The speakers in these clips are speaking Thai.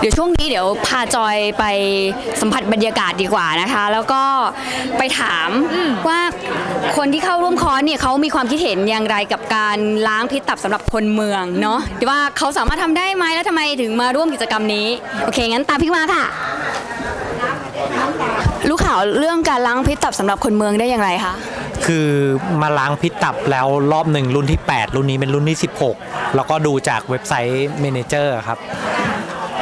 เดี๋ยวช่วงนี้เดี๋ยวพาจอยไปสัมผัสบรรยากาศดีกว่านะคะ แล้วก็ไปถามว่าคนที่เข้าร่วมคอร์สเนี่ยเขามีความคิดเห็นอย่างไรกับการล้างพิษตับสำหรับคนเมืองเนาะว่าเขาสามารถทำได้ไหมแล้วทำไมถึงมาร่วมกิจกรรมนี้ โอเคงั้นตามพี่มาค่ะรู้ข่าวเรื่องการล้างพิษตับสำหรับคนเมืองได้อย่างไรคะคือมาล้างพิษตับแล้วรอบหนึ่งรุ่นที่ 8 รุ่นนี้เป็นรุ่นที่ 16 แล้วก็ดูจากเว็บไซต์เมนเจอร์ครับ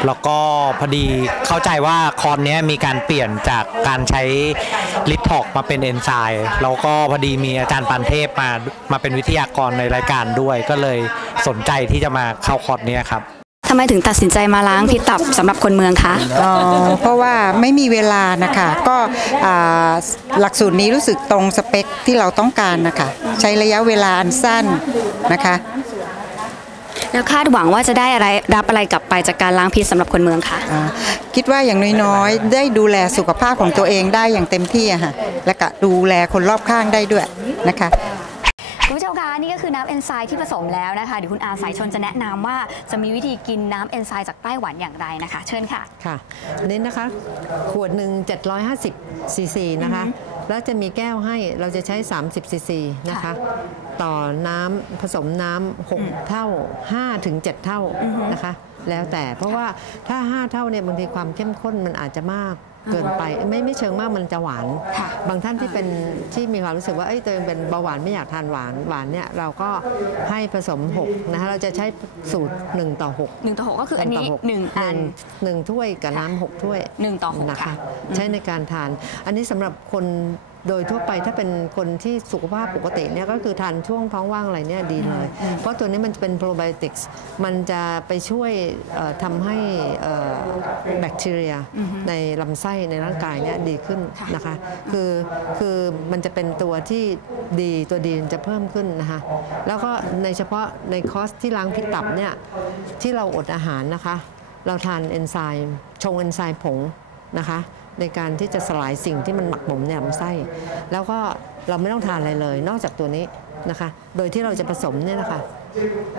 แล้วก็พอดีเข้าใจว่าคอนเนี้ยมีการเปลี่ยนจากการใช้ลิทท็อกมาเป็นเอนไซม์แล้วก็พอดีมีอาจารย์ปันเทพมามาเป็นวิทยากรในรายการด้วย ก็เลยสนใจที่จะมาเข้าคอร์สเนี้ยครับทำไมถึงตัดสินใจมาล้างพิษตับสำหรับคนเมืองคะอ๋อเพราะว่าไม่มีเวลานะคะ ก็อ่าหลักสูตรนี้รู้สึกตรงสเปคที่เราต้องการนะคะ ใช้ระยะเวลาอันสั้นนะคะ แล้วคาดหวังว่าจะได้อะไรรับอะไรกลับไปจากการล้างพิษสำหรับคนเมืองคะอ่าคิดว่าอย่างน้อยๆ ได้ดูแลสุขภาพของตัวเองได้อย่างเต็มที่อะค่ะและก็ดูแลคนรอบข้างได้ด้วยนะคะคุณผู้ชมคะ นี่ก็คือน้ำเอนไซม์ที่ผสมแล้วนะคะเดี๋ยวคุณอาสายชนจะแนะนำว่าจะมีวิธีกินน้ำเอนไซม์จากไต้หวันอย่างไรนะคะ เชิญค่ะ ค่ะนี่นะคะ ขวดหนึ่ง750ซีซีนะคะ แล้วจะมีแก้วให้เราจะใช้ 30ซีซีนะคะค่ะต่อน้ำผสมน้ำ6เท่า5ถึง7เท่านะคะ แล้วแต่เพราะว่าถ้า 5 เท่าเนี่ยบางทีความเข้มข้นมันอาจจะมาก เกินไปไม่ไม่เชิงมากมันจะหวานค่ะบางท่านที่เป็นที่มีความรู้สึกว่าเอ้ยตัวเองเป็นเบาหวานไม่อยากทานหวานหวานเนี่ยเราก็ให้ผสม6นะคะเราจะใช้สูตร 1 ต่อ6หนึ่งต่อหกก็คืออันนี้หนึ่งอันหนึ่งถ้วยกับค่ะน้ำหกถ้วยหนึ่งต่อหกนะค่ะคะ ใช้ในการทาน อันนี้สำหรับคน โดยทั่วไปถ้าเป็นคนที่สุขภาพปกติเนี่ยก็คือทานช่วงท้องว่างอะไรเนี่ยดีเลย เพราะตัวนี้มันจะเป็นโปรไบโอติกส์มันจะไปช่วยเอ่อทำให้เอ่อแบคทีเรียในลำไส้ในร่างกายเนี่ยดีขึ้นค่ะนะคะ คือคือมันจะเป็นตัวที่ดีตัวดีจะเพิ่มขึ้นนะคะ แล้วก็ในเฉพาะในคอร์สที่ล้างพิษตับเนี่ยที่เราอดอาหารนะคะ เราทานเอนไซม์ชงเอนไซม์ผงนะคะ ในการที่จะสลายสิ่งที่มันหมักหมมในลำไส้ แล้วก็เราไม่ต้องทานอะไรเลย นอกจากตัวนี้นะคะ โดยที่เราจะผสมเนี่ยนะคะ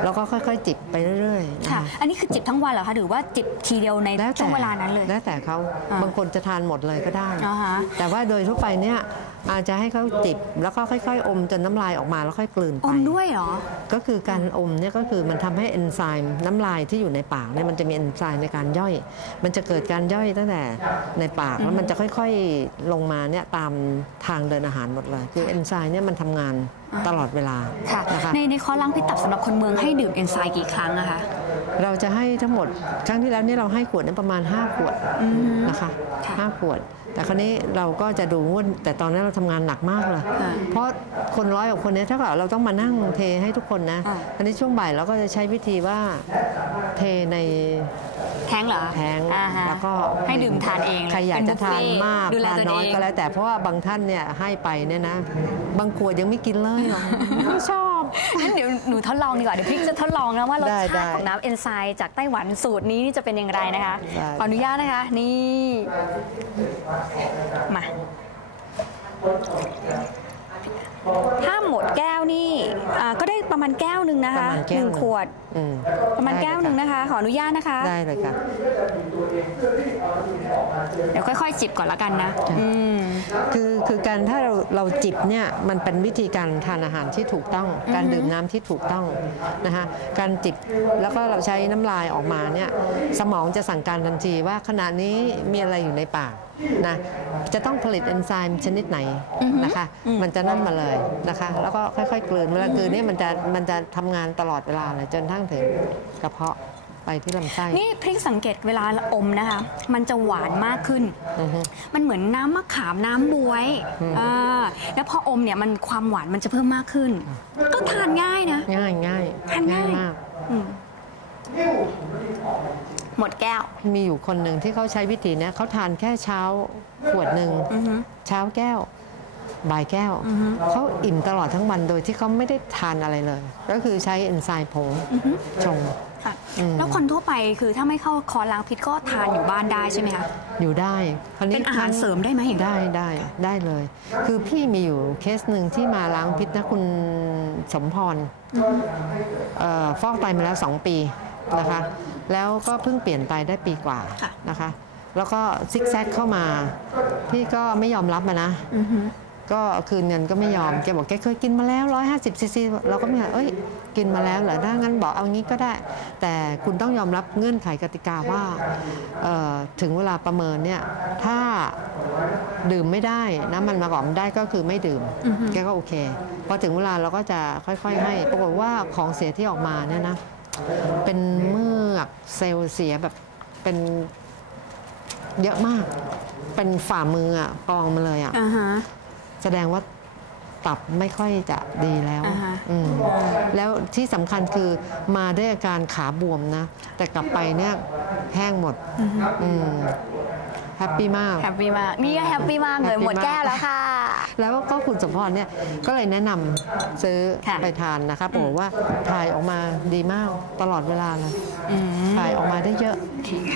แล้วก็ค่อยๆ จิบไปเรื่อยๆนะค่ะคะอันนี้คือจิบทั้งวันเหรอคะ หรือว่าจิบทีเดียวในแล้วช่วงเวลานั้นเลย แล้วแต่เขาอ่าบางคนจะทานหมดเลยก็ได้อ่าฮะแต่ว่าโดยทั่วไปเนี่ย อาจจะให้เขาจิบแล้วก็ค่อยๆ อมจนน้ำลายออกมาแล้วค่อยกลืนอไปมด้วยเหรอ ก็คือการอมเนี่ยก็คือมันทำให้เอนไซม์น้ำลายที่อยู่ในปากเนี่ยมันจะมีเอนไซม์ในการย่อย มันจะเกิดการย่อยตั้งแต่ในปากแล้วมันจะค่อยๆลงมาเนี่ยตามทางเดินอาหารหมดเลย คือเอนไซม์เนี่ยมันทำงานตลอดเวลาค่ะนะคะในในคอร์สล้างพิษตับสำหรับคนเมืองให้ดื่มเอนไซม์กี่ครั้งนะคะ เราจะให้ทั้งหมดครั้งที่แล้วเนี่ยเราให้ขวดนั้นประมาณ 5 ขวดนะคะค่ะห้าขวด แต่คราวนี้เราก็จะดูว่าแต่ตอนนั้นเราทำงานหนักมากเลยค่ะเพราะคนร้อยกว่าคนเนี้ถ้าเกิดเราต้องมานั่งเทให้ทุกคนนะค่ะอันนี้ช่วงบ่ายเราก็จะใช้วิธีว่าเทใน แท้งเหรอแทงอ่าฮะแล้วก็ให้ดื่มทานเองใครอยากจะทานมากดูแลทานตัวน้อยเองก็แล้วแต่เพราะว่าบางท่านเนี่ยให้ไปเนี่ยนะ บางขวดยังไม่กินเลยหรอกไม่ชอบงั้นเดี๋ยวหนูทดลองดีกว่าเดี๋ยวพี่จะทดลองนะว่ารสได้ชาได้ติของน้ำเอนไซม์จากไต้หวันสูตรนี้นี่จะเป็นอย่างไรนะคะได้ขออนุญาตนะคะนี่มา ถ้าหมดแก้วนี่อ่าก็ได้ประมาณแก้วหนึ่งนะประคะมาณแก้หวนึ่งหนึ่งขวดอืมประมาณได้แก้วหนึ่งนะคะ ขออนุญาตนะคะ ได้เลยค่ะ เดี๋ยวค่อยๆ จิบก่อนละกันนะอืมคือคือการถ้าเราเราจิบเนี่ยมันเป็นวิธีการทานอาหารที่ถูกต้อง การดื่มน้ำที่ถูกต้องนะคะการจิบแล้วก็เราใช้น้ำลายออกมาเนี่ยสมองจะสั่งการทันทีว่าขณะนี้มีอะไรอยู่ในปาก นะจะต้องผลิตเอนไซม์ชนิดไหนนะคะ มันจะนั่นมาเลยนะคะ แล้วก็ค่อยๆกลืนเวลากลืนเนี่ยมันจะมันจะทำงานตลอดเวลาเลยจนทั้งถึงกระเพาะไปที่ลำไส้นี่พริกสังเกตเวลาอมนะคะ มันจะหวานมากขึ้นอือฮึมันเหมือนน้ำมะขามน้ำบวยเออแล้วพออมเนี่ยมันความหวานมันจะเพิ่มมากขึ้น ก็ทานง่ายนะ ง่ายง่ายทานง่ายมากอืม หมดแก้ว มีอยู่คนหนึ่งที่เขาใช้วิธีเนี้ยเขาทานแค่เช้าขวดหนึ่งอือฮึ เช้าแก้ว บ่ายแก้ว อือฮึ เขาอิ่มตลอดทั้งวันโดยที่เขาไม่ได้ทานอะไรเลย ก็คือใช้เอนไซม์ผงชง ค่ะ อืม แล้วคนทั่วไปคือถ้าไม่เข้าคอร์สล้างพิษก็ทานอยู่บ้านได้ใช่ไหมคะ อยู่ได้คราวนี้เป็นอาหารเสริมได้ไหมอย่างนั้น ได้ได้ได้เลย คือพี่มีอยู่เคสหนึ่งที่มาล้างพิษนะคุณสมพรเอ่อฟอกไตมาแล้วสองปี นะคะ แล้วก็เพิ่งเปลี่ยนไปได้ปีกว่าค่ะนะคะ แล้วก็ซิกแซกเข้ามา พี่ก็ไม่ยอมรับอะนะก็คืนเงินก็ไม่ยอมแกบอกแกเคยกินมาแล้ว 150ซีซีเราก็ไม่เอ้ยกินมาแล้วเหรอถ้างั้นบอกเอางี้ก็ได้ แต่คุณต้องยอมรับเงื่อนไขกติกาว่าเอ่อถึงเวลาประเมินเนี่ยถ้าดื่มไม่ได้น้ำมันมะกอกไม่ได้ก็คือไม่ดื่ม แกก็โอเคพอถึงเวลาเราก็จะค่อย ๆ ให้ปรากฏว่าของเสียที่ออกมาเนี่ยนะ เป็นเมือกเซลล์เสียแบบเป็นเยอะมาก เป็นฝ่ามืออะกองมาเลยอะอ่าฮะ แสดงว่าตับไม่ค่อยจะดีแล้วอ่าฮะ อืมแล้วที่สำคัญคือมาด้วยอาการขาบวมนะ แต่กลับไปเนี่ยแห้งหมดอืม แฮปปี้มาก แฮปปี้มาก นี่ก็แฮปปี้มากเลยแฮปปี้หมดแก้วแล้วค่ะ แล้วก็คุณสมพรเนี่ยก็เลยแนะนำซื้อค่ะไปทานนะคะบอกว่าถ่ายออกมาดีมากตลอดเวลาเลยถ่ายออกมาได้เยอะ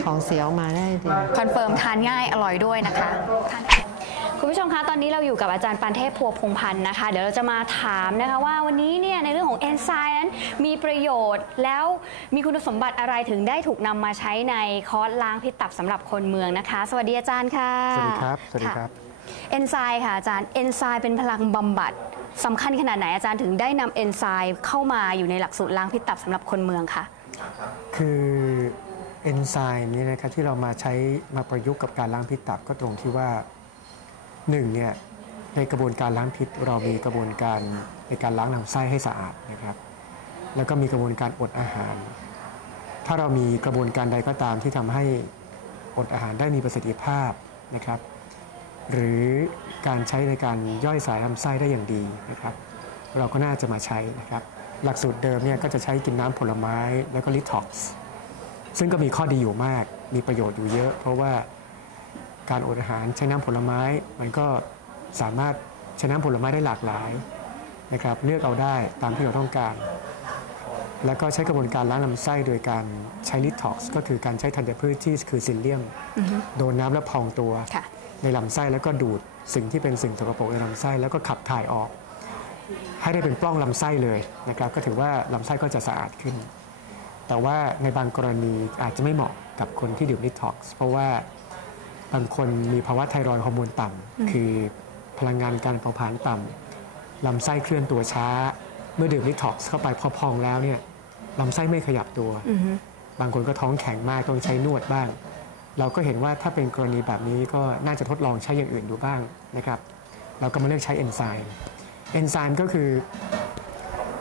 ของเสียออกมาได้ดีคอนเฟิร์มทานง่ายอร่อยด้วยนะคะ คุณผู้ชมคะตอนนี้เราอยู่กับอาจารย์ปานเทพพัวพงพันธ์นะคะ เดี๋ยวเราจะมาถามนะคะว่าวันนี้เนี่ยในเรื่องของเอนไซม์นั้นมีประโยชน์แล้วมีคุณสมบัติอะไรถึงได้ถูกนำมาใช้ในคอร์สล้างพิษตับสำหรับคนเมืองนะคะ สวัสดีอาจารย์ค่ะสวัสดีครับ สวัสดีครับ เอนไซม์ค่ะอาจารย์เอนไซม์เป็นพลังบำบัดสำคัญขนาดไหนอาจารย์ถึงได้นำเอนไซม์เข้ามาอยู่ในหลักสูตรล้างพิษตับสำหรับคนเมืองคะคือเอนไซม์เนี่ยนะครับที่เรามาใช้มาประยุกต์กับการล้างพิษตับก็ตรงที่ว่า หนึ่งเนี่ยในกระบวนการล้างพิษ เรามีกระบวนการในการล้างลำไส้ให้สะอาดนะครับ แล้วก็มีกระบวนการอดอาหาร ถ้าเรามีกระบวนการใดก็ตามที่ทำให้อดอาหารได้มีประสิทธิภาพนะครับ หรือการใช้ในการย่อยสายลำไส้ได้อย่างดีนะครับ เราก็น่าจะมาใช้นะครับ หลักสูตรเดิมเนี่ยก็จะใช้กินน้ำผลไม้แล้วก็ลิท็อกซ์ซึ่งก็มีข้อดีอยู่มากมีประโยชน์อยู่เยอะ เพราะว่า การอดอาหารใช้น้ำผลไม้ มันก็สามารถใช้น้ำผลไม้ได้หลากหลายนะครับเลือกเอาได้ตามที่เราต้องการ แล้วก็ใช้กระบวนการล้างลำไส้โดยการใช้ลิท็อกซ์ก็คือการใช้ธัญพืชที่คือซิลเลียม โดนน้ำแล้วพองตัวค่ะในลำไส้แล้วก็ดูดสิ่งที่เป็นสิ่งสกปรกในลำไส้แล้วก็ขับถ่ายออก ให้ได้เป็นปล้องลำไส้เลยนะครับก็ถือว่าลำไส้ก็จะสะอาดขึ้น แต่ว่าในบางกรณีอาจจะไม่เหมาะกับคนที่ดื่มนิท็อกซ์เพราะว่า บางคนมีภาวะไทรอยด์ฮอร์โมนต่ำคือพลังงานการเผาผลาญต่ำลำไส้เคลื่อนตัวช้า เมื่อดื่มนิท็อกซ์เข้าไปพอพองแล้วเนี่ยลำไส้ไม่ขยับตัว บางคนก็ท้องแข็งมากต้องใช้นวดบ้าง เราก็เห็นว่าถ้าเป็นกรณีแบบนี้ก็น่าจะทดลองใช้อย่างอื่นดูบ้างนะครับ เราก็มาเลือกใช้เอนไซม์เอนไซม์ก็คือ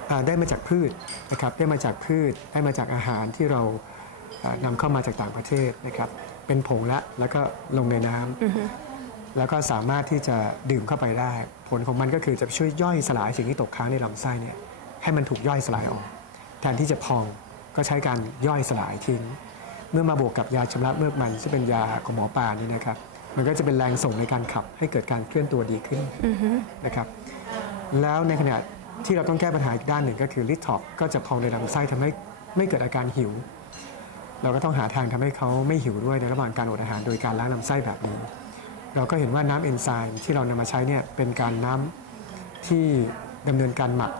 อาได้มาจากพืชนะครับได้มาจากพืชได้มาจากอาหารที่เราอ่านำเข้ามาจากต่างประเทศนะครับเป็นผงละแล้วก็ลงในน้ำแล้วก็สามารถที่จะดื่มเข้าไปได้ ผลของมันก็คือจะช่วยย่อยสลายสิ่งที่ตกค้างในลำไส้เนี่ยให้มันถูกย่อยสลายออก แทนที่จะพองก็ใช้การย่อยสลายทิ้ง เมื่อมาบวกกับยาชำระเมือกมันซึ่งเป็นยาของหมอปลานี่นะครับ มันก็จะเป็นแรงส่งในการขับให้เกิดการเคลื่อนตัวดีขึ้นนะครับ แล้วในขณะที่เราต้องแก้ปัญหาอีกด้านหนึ่งก็คือลิทอกก็จะพองในลำไส้ทำให้ไม่เกิดอาการหิว เราก็ต้องหาทางทำให้เขาไม่หิวด้วยในระหว่างการอดอาหารโดยการล้างลำไส้แบบนี้ เราก็เห็นว่าน้ำเอนไซม์ที่เรานำมาใช้เนี่ยเป็นการน้ำที่ดำเนินการหมัก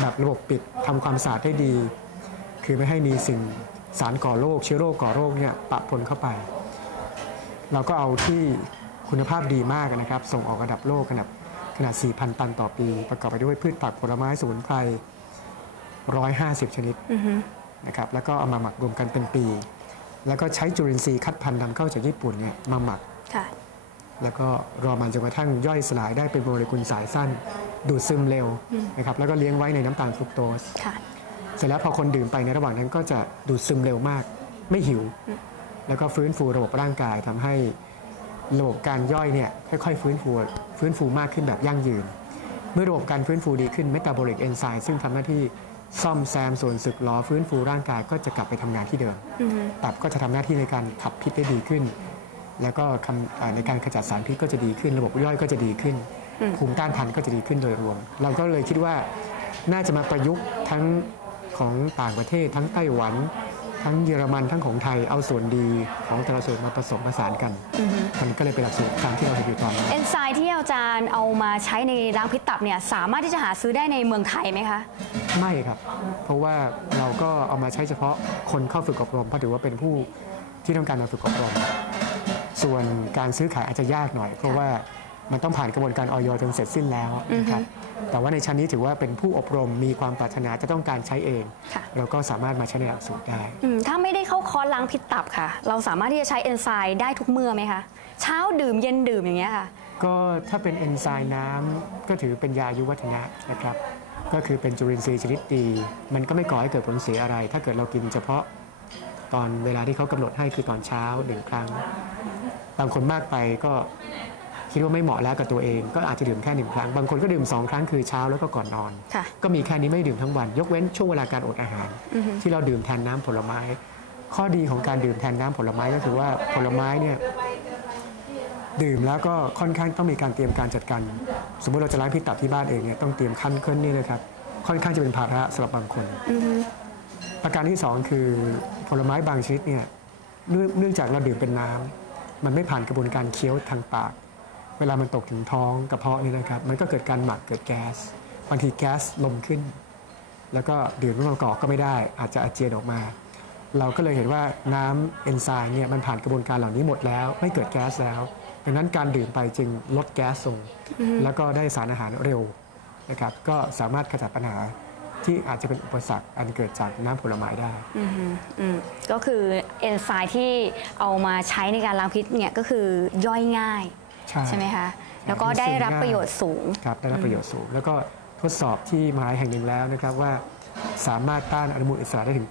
แบบระบบปิดทำความสะอาดได้ดี คือไม่ให้มีสิ่งสารก่อโรคเชื้อโรคก่อโรคเนี่ยปะปนเข้าไป เราก็เอาที่คุณภาพดีมากนะครับ ส่งออกระดับโลกขนาดขนาด 4,000 ตันต่อปี ประกอบไปด้วยพืชผักผลไม้สมุนไพร150 ชนิด นะครับแล้วก็เอามาหมักรวมกันเป็นปี แล้วก็ใช้จุลินทรีย์คัดพันธุ์นำเข้าจากญี่ปุ่นเนี่ยมาหมักค่ะแล้วก็รอมันจนกระทั่งย่อยสลายได้เป็นโมเลกุลสายสั้น ดูดซึมเร็วนะครับแล้วก็เลี้ยงไว้ในน้ำตาลฟรุกโตสค่ะเสร็จแล้วพอคนดื่มไปในระหว่างนั้นก็จะดูดซึมเร็วมาก ไม่หิว แล้วก็ฟื้นฟูระบบร่างกายทำให้ระบบการย่อยเนี่ยค่อยๆ ฟื้นฟูฟื้นฟูมากขึ้นแบบยั่งยืน เมื่อระบบการฟื้นฟูดีขึ้นเมตาบอลิกเอนไซม์ซึ่งทำหน้าที่ ซ่อมแซมส่วนสึกหรอฟื้นฟูร่างกายก็จะกลับไปทำงานที่เดิมตับก็จะทำหน้าที่ในการขับพิษได้ดีขึ้น แล้วก็คำอ่าในการขจัดสารพิษก็จะดีขึ้น ระบบย่อยก็จะดีขึ้น ภูมิต้านทานก็จะดีขึ้นโดยรวม เราก็เลยคิดว่าน่าจะมาประยุกต์ทั้งของต่างประเทศ ทั้งไต้หวัน ทั้งเยอรมันทั้งของไทยเอาส่วนดีของแต่ละส่วนมาผสมผสานกัน มันก็เลยเป็นหลักสูตรตามที่เราเห็นอยู่ตอนนี้เอนไซม์ที่อาจารย์เอามาใช้ในล้างพิษตับเนี่ยสามารถที่จะหาซื้อได้ในเมืองไทยไหมคะ ไม่ครับ เพราะว่าเราก็เอามาใช้เฉพาะคนเข้าฝึกอบรมเพราะถือว่าเป็นผู้ที่ต้องการมาฝึกอบรม ส่วนการซื้อขายอาจจะยากหน่อย เพราะว่า มันต้องผ่านกระบวนการออยจนเสร็จสิ้นแล้วนะครับแต่ว่าในชั้นนี้ถือว่าเป็นผู้อบรมมีความปรารถนาจะต้องการใช้เองค่ะเราก็สามารถมาใช้ในหลักสูตรได้อืมถ้าไม่ได้เข้าคอร์สล้างพิษตับค่ะ เราสามารถที่จะใช้เอนไซม์ได้ทุกเมื่อไหมคะ เช้าดื่มเย็นดื่มอย่างเงี้ยค่ะ ก็ถ้าเป็นเอนไซม์น้ำก็ถือเป็นยาอายุวัฒนะนะครับ ก็คือเป็นจุลินทรีย์ชนิดดี มันก็ไม่ก่อให้เกิดผลเสียอะไร ถ้าเกิดเรากินเฉพาะตอนเวลาที่เขากำหนดให้คือตอนเช้าหนึ่งครั้ง บางคนมากไปก็ คิดว่าไม่เหมาะแล้วกับตัวเอง ก็อาจจะดื่มแค่หนึ่งครั้ง บางคนก็ดื่มสองครั้งคือเช้าแล้วก็ก่อนนอนค่ะก็มีแค่นี้ไม่ดื่มทั้งวัน ยกเว้นช่วงเวลาการอดอาหาร ที่เราดื่มแทนน้ำผลไม้ ข้อดีของการดื่มแทนน้ำผลไม้ก็คือว่าผลไม้เนี่ยดื่มแล้วก็ค่อนข้างต้องมีการเตรียมการจัดการ สมมติเราจะล้างพิษตับที่บ้านเองเนี่ยต้องเตรียมขั้นเคลื่อนนี่เลยครับค่อนข้างจะเป็นภาระสำหรับบางคนประการที่สองคือผลไม้บางชนิดเนี่ยเนื่องเนื่องจากเราดื่มเป็นน้ำมันไม่ผ่านกระบวนการเคี้ยวทางปาก เวลามันตกถึงท้องกระเพาะนี่นะครับ มันก็เกิดการหมักเกิดแก๊สบางทีแก๊สลมขึ้น แล้วก็ดื่มน้ำมันกอกก็ไม่ได้ อาจจะอาเจียนออกมา เราก็เลยเห็นว่าน้ำเอนไซม์เนี่ยมันผ่านกระบวนการเหล่านี้หมดแล้ว ไม่เกิดแก๊สแล้ว ดังนั้นการดื่มไปจึงลดแก๊สลงแล้วก็ได้สารอาหารเร็วนะครับก็สามารถขจัดปัญหาที่อาจจะเป็นอุปสรรคอันเกิดจากน้ำผลไม้ได้อืมอืมก็คือเอนไซม์ที่เอามาใช้ในการล้างพิษเนี่ยก็คือย่อยง่าย ใช่ไหมคะแล้วก็ได้รับประโยชน์สูงครับได้รับประโยชน์สูง แล้วก็ทดสอบที่มหาลัยแห่งหนึ่งแล้วนะครับว่าสามารถต้านอนุมูลอิสระได้ถึง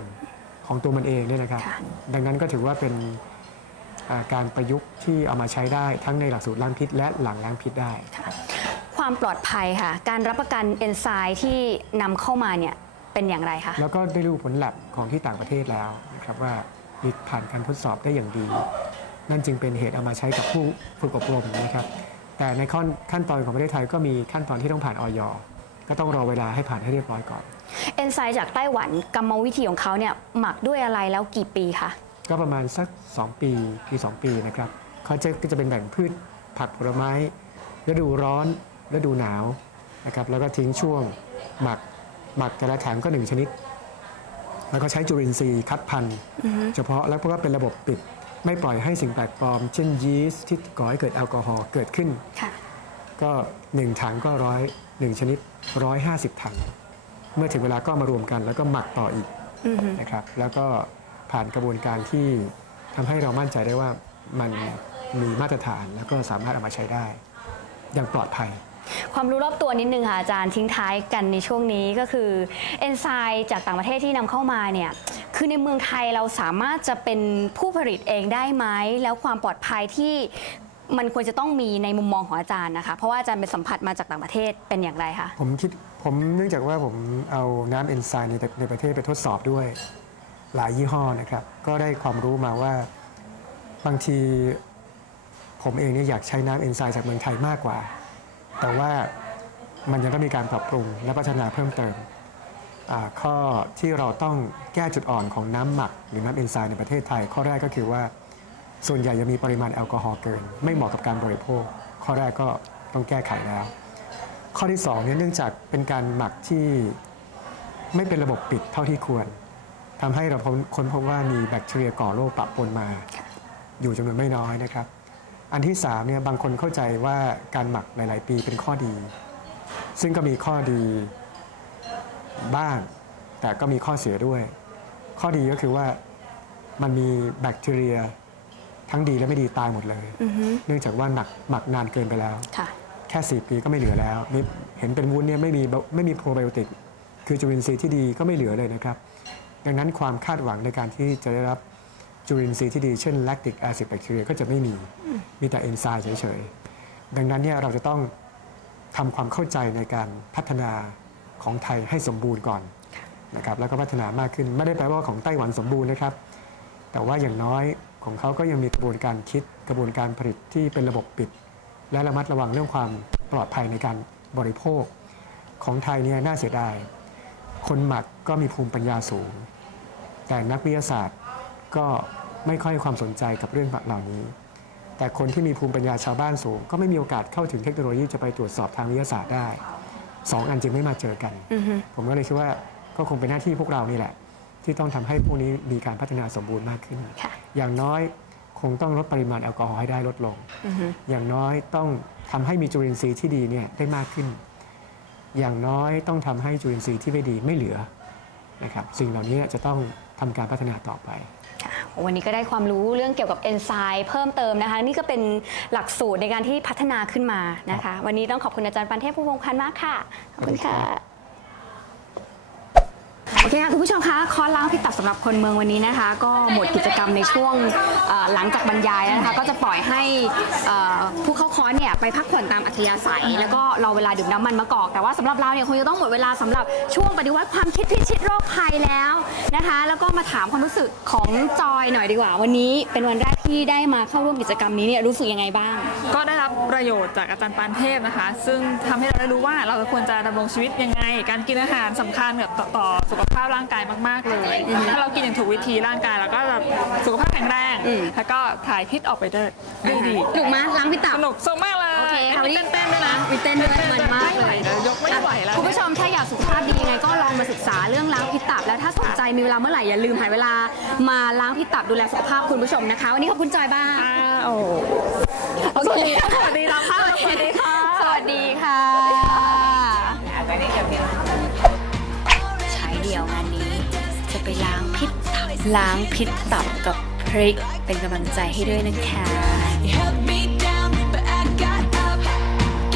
91%ของตัวมันเองเนี่ยนะครับค่ะดังนั้นก็ถือว่าเป็นอ่าการประยุกต์ที่เอามาใช้ได้ทั้งในหลักสูตรล้างพิษและหลังล้างพิษได้ ความปลอดภัยค่ะ การรับประกันเอนไซม์ที่นำเข้ามาเนี่ยเป็นอย่างไรคะ แล้วก็ได้รู้ผลแลบของที่ต่างประเทศแล้วนะครับว่ามีผ่านการทดสอบได้อย่างดี นั่นจึงเป็นเหตุเอามาใช้กับผู้ฝึกอบรมนะครับ แต่ในขั้นขั้นตอนของประเทศไทยก็มีขั้นตอนที่ต้องผ่านออยก็ต้องรอเวลาให้ผ่านให้เรียบร้อยก่อน เอนไซม์จากไต้หวันกรรมวิธีของเขาเนี่ยหมักด้วยอะไรแล้วกี่ปีคะก็ประมาณสัก 2 ปีปี 2 ปีนะครับเขาจะก็จะเป็นแบ่งพืชผักผลไม้ฤดูร้อนฤดูหนาวนะครับแล้วก็ทิ้งช่วงหมักหมักแต่ละถังก็หนึ่งชนิด แล้วก็ใช้จุลินทรีย์คัดพันธุ์เฉพาะแล้วก็เป็นระบบปิด ไม่ปล่อยให้สิ่งแปลกปลอม เช่นยีสต์ที่ก่อให้เกิดแอลกอฮอล์เกิดขึ้น ค่ะ ก็หนึ่งถังก็ร้อยหนึ่งชนิดร้อยห้าสิบถัง เมื่อถึงเวลาก็มารวมกัน แล้วก็หมักต่ออีกนะครับ แล้วก็ผ่านกระบวนการที่ทำให้เรามั่นใจได้ว่ามันมีมาตรฐานแล้วก็สามารถเอามาใช้ได้ อย่างปลอดภัย ความรู้รอบตัวนิดนึงค่ะอาจารย์ทิ้งท้ายกันในช่วงนี้ก็คือเอนไซม์จากต่างประเทศที่นำเข้ามาเนี่ย คือในเมืองไทยเราสามารถจะเป็นผู้ผลิตเองได้ไหมแล้วความปลอดภัยที่มันควรจะต้องมีในมุมมองของอาจารย์นะคะ เพราะว่าอาจารย์เป็นสัมผัสมาจากต่างประเทศเป็นอย่างไรคะผมคิดผมเนื่องจากว่าผมเอาน้ำเอนไซม์ในในประเทศไปทดสอบด้วยหลายยี่ห้อนะครับ ก็ได้ความรู้มาว่าบางทีผมเองเนี่ยอยากใช้น้ำเอนไซม์จากเมืองไทยมากกว่า แต่ว่ามันยังต้องมีการปรับปรุงและพัฒนาเพิ่มเติม ข้อที่เราต้องแก้จุดอ่อนของน้ำหมัก หรือน้ำเอนไซม์ในประเทศไทย ข้อแรกก็คือว่า ส่วนใหญ่จะมีปริมาณแอลกอฮอล์เกิน ไม่เหมาะกับการบริโภค ข้อแรกก็ต้องแก้ไขแล้ว ข้อที่2เนี่ยเนื่องจากเป็นการหมักที่ไม่เป็นระบบปิดเท่าที่ควรทำให้เราค้นค้นพบว่ามีแบคทีเรียก่อโรคปะปนมา อยู่จำนวนไม่น้อยนะครับ อันที่3เนี่ยบางคนเข้าใจว่าการหมักหลาย ๆ ปีเป็นข้อดี ซึ่งก็มีข้อดี บ้าง แต่ก็มีข้อเสียด้วย ข้อดีก็คือว่ามันมีแบคทีเรียทั้งดีและไม่ดีตายหมดเลย เนื่องจากว่าหนักหมักนานเกินไปแล้วค่ะแค่ 4 ปีก็ไม่เหลือแล้วนี่เห็นเป็นวุ้นเนี่ยไม่มีไม่มีโปรไบโอติก คือจุลินทรีย์ที่ดีก็ไม่เหลือเลยนะครับ ดังนั้นความคาดหวังในการที่จะได้รับจุลินทรีย์ที่ดีเช่นแลคติกแอซิดแบคทีเรียก็จะไม่มี มีแต่เอนไซม์เฉยๆ ดังนั้นเนี่ยเราจะต้องทำความเข้าใจในการพัฒนา ของไทยให้สมบูรณ์ก่อนนะครับแล้วก็พัฒนามากขึ้นไม่ได้แปลว่าของไต้หวันสมบูรณ์นะครับ แต่ว่าอย่างน้อยของเขาก็ยังมีกระบวนการคิดกระบวนการผลิตที่เป็นระบบปิด และระมัดระวังเรื่องความปลอดภัยในการบริโภค ของไทยเนี่ยน่าเสียดาย คนหมักก็มีภูมิปัญญาสูง แต่นักวิทยาศาสตร์ก็ไม่ค่อยให้ความสนใจกับเรื่องเหล่านี้ แต่คนที่มีภูมิปัญญาชาวบ้านสูง ก็ไม่มีโอกาสเข้าถึงเทคโนโลยีจะไปตรวจสอบทางวิทยาศาสตร์ได้ สองอันจึงไม่มาเจอกัน ผมก็เลยคิดว่าก็คงเป็นหน้าที่พวกเรานี่แหละ ที่ต้องทำให้พวกนี้มีการพัฒนาสมบูรณ์มากขึ้นค่ะอย่างน้อยคงต้องลดปริมาณแอลกอฮอล์ให้ได้ลดลง อย่างน้อยต้องทำให้มีจุลินทรีย์ที่ดีเนี่ยได้มากขึ้น อย่างน้อยต้องทำให้จุลินทรีย์ที่ไม่ดีไม่เหลือนะครับสิ่งเหล่านี้จะต้องทำการพัฒนาต่อไปค่ะ วันนี้ก็ได้ความรู้เรื่องเกี่ยวกับเอนไซม์เพิ่มเติมนะคะ นี่ก็เป็นหลักสูตรในการที่พัฒนาขึ้นมานะคะ วันนี้ต้องขอบคุณอาจารย์ปันเทพผู้วงศ์พันธ์มากค่ะ ขอบคุณค่ะ โอเคค่ะคุณผู้ชมคะคอร์สล้างพิษตับสำหรับคนเมืองวันนี้นะคะ ก็หมดกิจกรรมในช่วงเอ่อหลังจากบรรยายแล้วนะคะ ก็จะปล่อยให้เอ่อผู้เข้าคอร์สเนี่ยไปพักผ่อนตามอัธยาศัย แล้วก็รอเวลาดื่มน้ำมันมะกอก แต่ว่าสำหรับเราเนี่ยคงจะต้องหมดเวลาสำหรับช่วงปฏิวัติความคิดพิชิตโรคภัยแล้วนะคะ แล้วก็มาถามความรู้สึกของจอยหน่อยดีกว่า วันนี้เป็นวันแรกที่ได้มาเข้าร่วมกิจกรรมนี้เนี่ยรู้สึกยังไงบ้าง ก็ได้ ประโยชน์จากอาจารย์ปานเทพนะคะ ซึ่งทำให้เราได้รู้ว่าเราควรจะดำรงชีวิตยังไง การกินอาหารสำคัญกับต่อต่อสุขภาพร่างกายมากๆเลย ถ้าเรากินอย่างถูกวิธีร่างกายเราก็จะสุขภาพแข็งแรงอืมแล้วก็ถ่ายพิษออกไปได้ได้ดีถูกไหมล้างพิษตับสนุกสนุกมากเลยโอเคค่ะวันมีนี้เต้นๆด้วยนะมีเต้นด้วยมันมากเลยดี๋วยกไม่ไหวแล้วคุณผู้ชมถ้าอยากสุขภาพดียังไงก็ลองมาศึกษาเรื่องล้างพิษตับแล้วถ้าสนใจมีเวลาเมื่อไหร่อย่าลืมหาเวลามาล้างพิษตับดูแลสุขภาพคุณผู้ชมนะคะ วันนี้ขอบคุณจอยบ้างอ้าวโอ้ โอเคสวัสดีเราค่ะสวัสดีค่ะ สวัสดีค่ะใช้เดียวงานนี้ จะไปล้างพิษตับล้างพิษตับกับพริกเป็นกำลังใจให้ด้วยนะคะ You held me down, but I got up.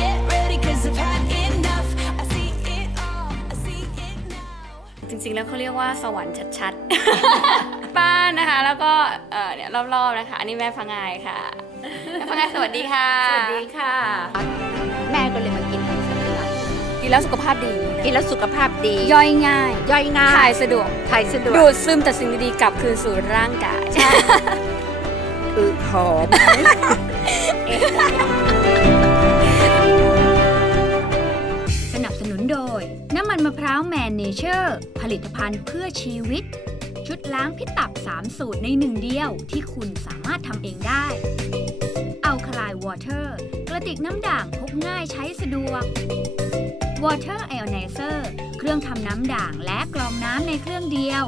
Get ready, cause I've had enough. I see it all, I see it now. จริงๆแล้วเขาเรียกว่าสวรรค์ชัดๆบ้านนะคะ แล้วก็เออเนี่ยรอบๆนะคะ อันนี้แม่พังงายค่ะ แม่พังงายสวัสดีค่ะ สวัสดีค่ะ แม่ก็เลยมากินกินแล้วสุขภาพดี กินแล้วสุขภาพดี ย่อยง่าย ย่อยง่าถ่ายยสะดวก ถ่ายสะดวก ดูดซึมแต่สิ่งดีๆกลับคืนสู่ร่างกายอึหอมสนับสนุนโดย น้ำมันมะพร้าวแมนเนเจอร์ ผลิตภัณฑ์เพื่อชีวิต ชุดล้างพิษตับ 3 สูตรในหนึ่งเดียวที่คุณสามารถทำเองได้ อัลคลายวอเตอร์ กระติกน้ำด่างพกง่ายใช้สะดวก Water i o n i z e r เครื่องทำน้ำด่างและกรองน้ำในเครื่องเดียว